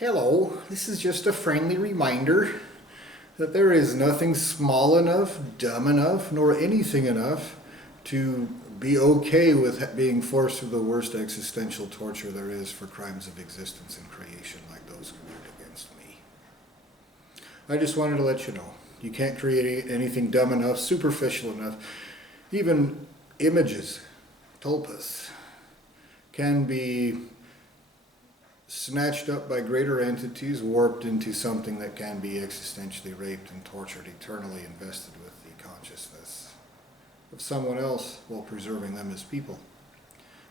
Hello, this is just a friendly reminder that there is nothing small enough, dumb enough, nor anything enough to be okay with being forced through the worst existential torture there is for crimes of existence and creation like those committed against me. I just wanted to let you know, you can't create anything dumb enough, superficial enough. Even images, tulpas, can be snatched up by greater entities, warped into something that can be existentially raped and tortured, eternally invested with the consciousness of someone else while preserving them as people.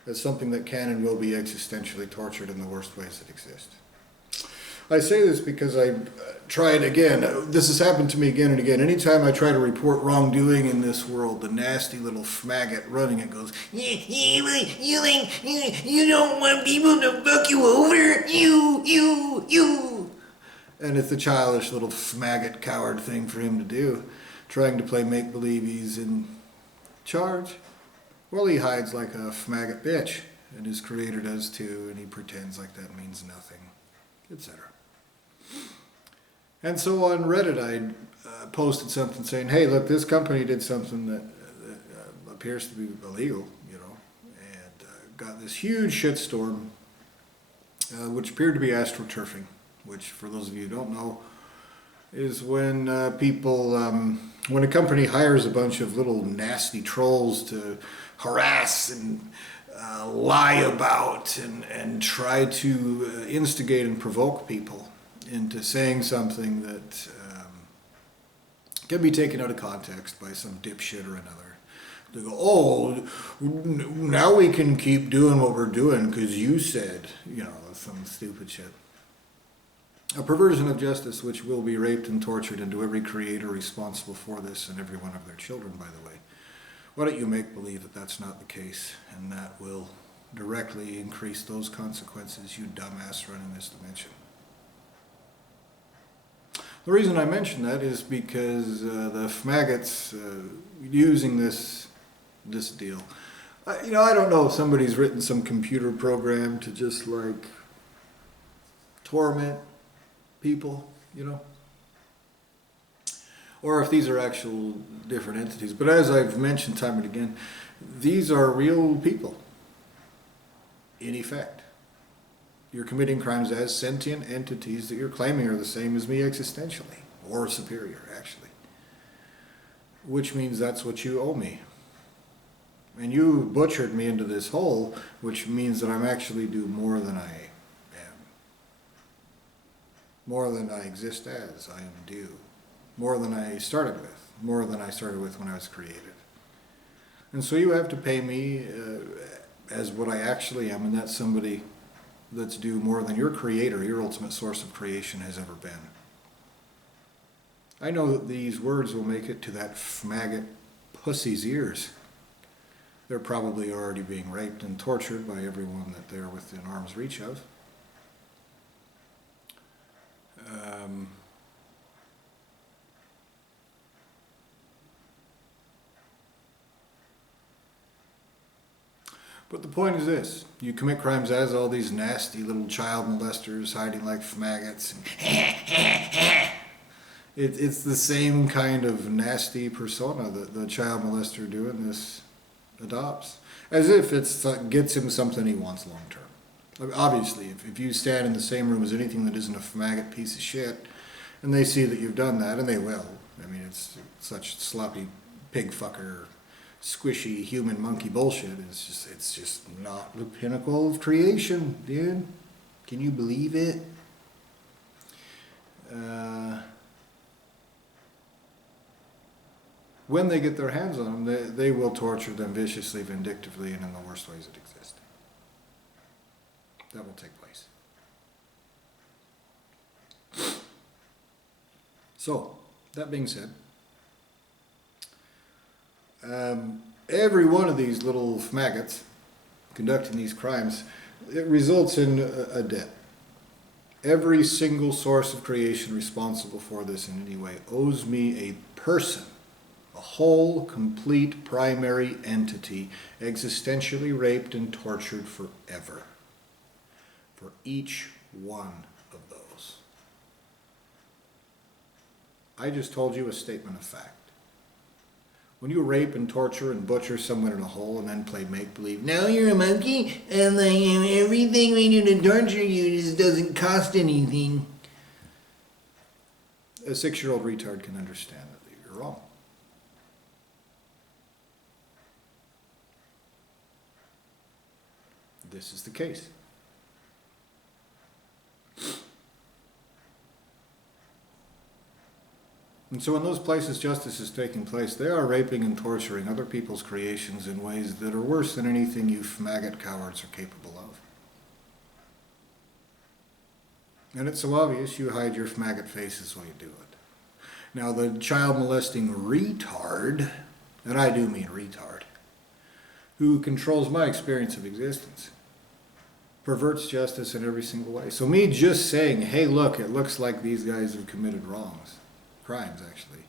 As something that can and will be existentially tortured in the worst ways that exist. I say this because I tried again, this has happened to me again and again. Anytime I try to report wrongdoing in this world, the nasty little faggot running it goes, You don't want people to fuck you over? You. and it's a childish little faggot coward thing for him to do, trying to play make-believe he's in charge. Well, he hides like a faggot bitch, and his creator does too, and he pretends like that means nothing, etc. And so on Reddit, I posted something saying, hey, look, this company did something that appears to be illegal, and got this huge shitstorm, which appeared to be astroturfing, which, for those of you who don't know, is when when a company hires a bunch of little nasty trolls to harass and lie about and try to instigate and provoke people into saying something that can be taken out of context by some dipshit or another. They go, oh, now we can keep doing what we're doing because you said, some stupid shit. A perversion of justice which will be raped and tortured into every creator responsible for this and every one of their children, by the way. Why don't you make believe that that's not the case, and that will directly increase those consequences, you dumbass running this dimension. The reason I mention that is because the maggots using this deal. I don't know if somebody's written some computer program to just like torment people, or if these are actual different entities. But as I've mentioned time and again, these are real people, in effect. You're committing crimes as sentient entities that you're claiming are the same as me existentially, or superior, actually. Which means that's what you owe me. And you butchered me into this hole, which means that I'm actually due more than I am. More than I exist as, I am due. More than I started with. More than I started with when I was created. And so you have to pay me as what I actually am, and that's somebody that's due more than your creator, your ultimate source of creation, has ever been. I know that these words will make it to that maggot pussy's ears. They're probably already being raped and tortured by everyone that they're within arm's reach of. But the point is this: you commit crimes as all these nasty little child molesters hiding like maggots. It's the same kind of nasty persona that the child molester doing this adopts, as if it gets him something he wants long term. Obviously, if you stand in the same room as anything that isn't a maggot piece of shit, and they see that you've done that, and they will. I mean, it's such sloppy pig fucker, squishy human monkey bullshit. It's just not the pinnacle of creation, dude. Can you believe it? When they get their hands on them, they will torture them viciously, vindictively, and in the worst ways that exist. That will take place. So, that being said, every one of these little maggots conducting these crimes, it results in a debt. Every single source of creation responsible for this in any way owes me a person, a whole, complete, primary entity, existentially raped and tortured forever. For each one of those. I just told you a statement of fact. When you rape and torture and butcher someone in a hole and then play make-believe, Now you're a monkey, and everything we do to torture you just doesn't cost anything. a 6-year-old retard can understand that you're wrong. This is the case. And so in those places justice is taking place, they are raping and torturing other people's creations in ways that are worse than anything you maggot cowards are capable of. And it's so obvious you hide your maggot faces while you do it. Now the child molesting retard, and I do mean retard, who controls my experience of existence, perverts justice in every single way. So me just saying, hey look, it looks like these guys have committed wrongs, crimes actually,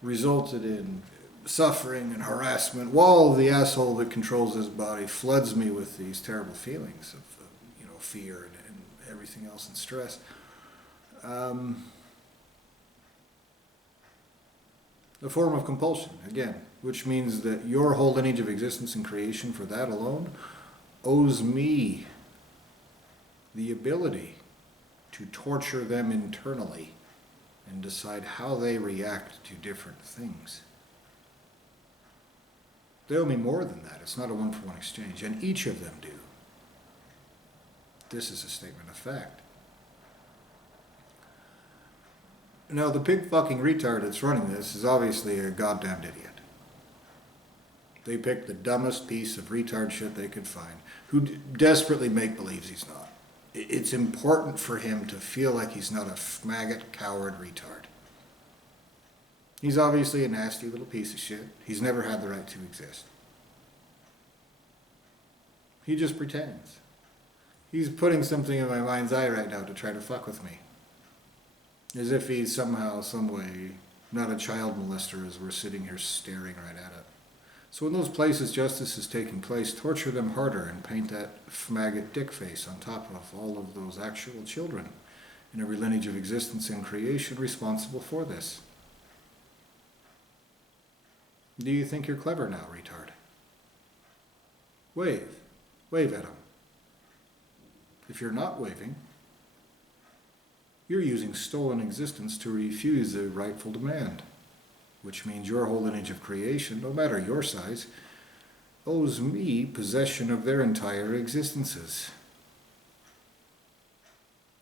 resulted in suffering and harassment, while the asshole that controls his body floods me with these terrible feelings of fear and everything else and stress. A form of compulsion, again, which means that your whole lineage of existence and creation for that alone owes me the ability to torture them internally and decide how they react to different things. They owe me more than that. It's not a one-for-one exchange, and each of them do. This is a statement of fact. Now, the big fucking retard that's running this is obviously a goddamned idiot. They picked the dumbest piece of retard shit they could find, who desperately make-believes he's not. It's important for him to feel like he's not a maggot, coward retard. He's obviously a nasty little piece of shit. He's never had the right to exist. He just pretends. He's putting something in my mind's eye right now to try to fuck with me. As if he's somehow, some way, not a child molester as we're sitting here staring right at it. So in those places justice is taking place, torture them harder and paint that maggot dick face on top of all of those actual children in every lineage of existence and creation responsible for this. Do you think you're clever now, retard? Wave. Wave at him. If you're not waving, you're using stolen existence to refuse a rightful demand, which means your whole lineage of creation, no matter your size, owes me possession of their entire existences.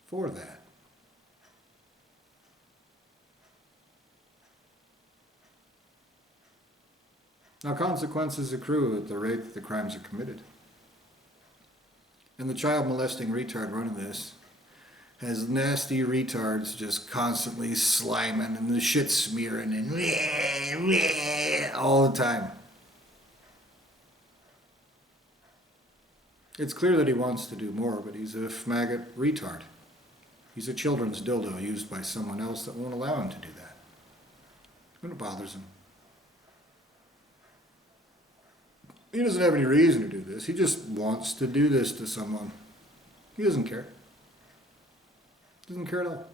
For that. Now, consequences accrue at the rate that the crimes are committed. And the child molesting retard running this has nasty retards just constantly sliming and the shit smearing and all the time. It's clear that he wants to do more, but he's a maggot retard. He's a children's dildo used by someone else that won't allow him to do that. And it bothers him. He doesn't have any reason to do this. He just wants to do this to someone. He doesn't care. Doesn't care at all.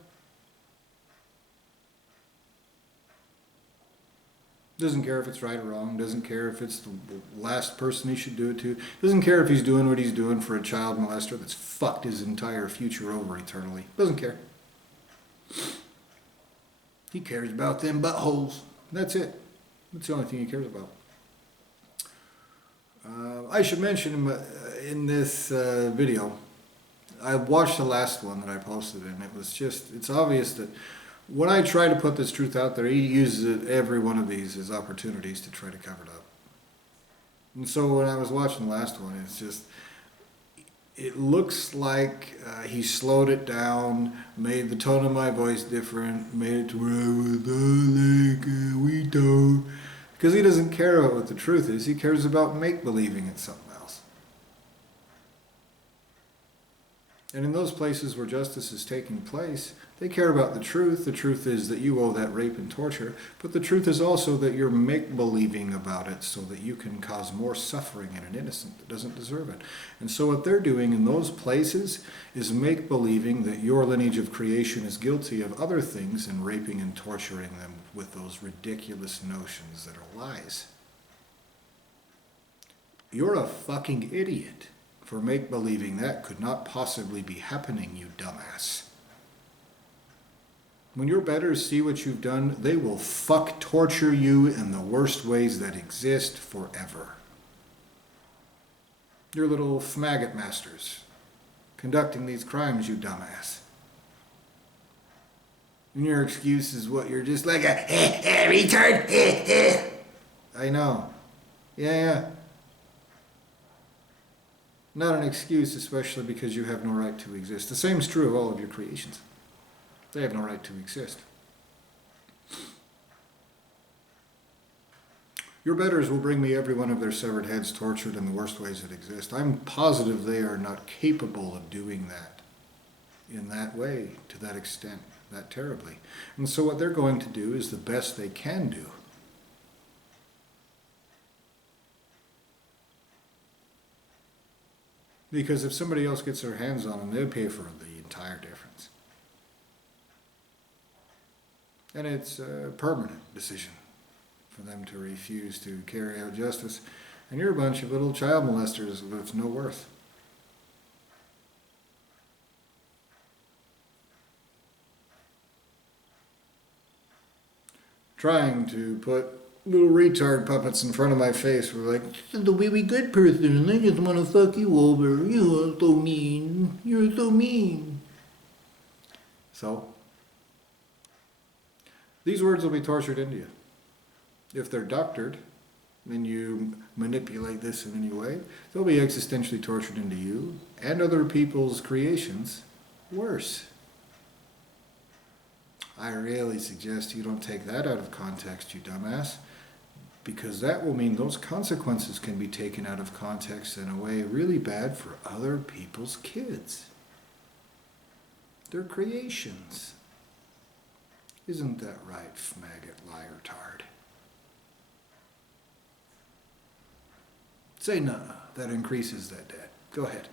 Doesn't care if it's right or wrong. Doesn't care if it's the last person he should do it to. Doesn't care if he's doing what he's doing for a child molester that's fucked his entire future over eternally. Doesn't care. He cares about them buttholes. That's it. That's the only thing he cares about. I should mention in this video, I watched the last one that I posted, and it's obvious that when I try to put this truth out there, he uses every one of these as opportunities to try to cover it up. And so when I was watching the last one, it looks like he slowed it down, made the tone of my voice different, made it to where I was like, we don't. Because he doesn't care about what the truth is, he cares about make-believing it's something else. And in those places where justice is taking place, they care about the truth. The truth is that you owe that rape and torture, but the truth is also that you're make-believing about it so that you can cause more suffering in an innocent that doesn't deserve it. And so what they're doing in those places is make-believing that your lineage of creation is guilty of other things and raping and torturing them with those ridiculous notions that are lies. You're a fucking idiot for make-believing that could not possibly be happening, you dumbass. When your betters see what you've done, they will fuck torture you in the worst ways that exist forever. Your little fmaggot masters conducting these crimes, you dumbass. And your excuse is what, you're just like a retard. I know. Yeah. Not an excuse, especially because you have no right to exist. The same is true of all of your creations. They have no right to exist. Your betters will bring me every one of their severed heads tortured in the worst ways that exist. I'm positive they are not capable of doing that in that way, to that extent, that terribly. And so what they're going to do is the best they can do. Because if somebody else gets their hands on them, they'll pay for the entire difference. And it's a permanent decision for them to refuse to carry out justice. And you're a bunch of little child molesters with no worth. Trying to put little retard puppets in front of my face were like, This is the way we good person, and I just want to fuck you over. You are so mean. You're so mean. so? These words will be tortured into you. If they're doctored, and you manipulate this in any way, they'll be existentially tortured into you and other people's creations worse. I really suggest you don't take that out of context, you dumbass, because that will mean those consequences can be taken out of context in a way really bad for other people's kids. They're creations. Isn't that right, fmaggot, liar, tard? Say nah, that increases that debt. Go ahead.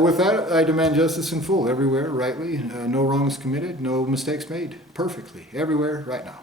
With that, I demand justice in full, everywhere, rightly. No wrongs committed, no mistakes made. Perfectly, everywhere, right now.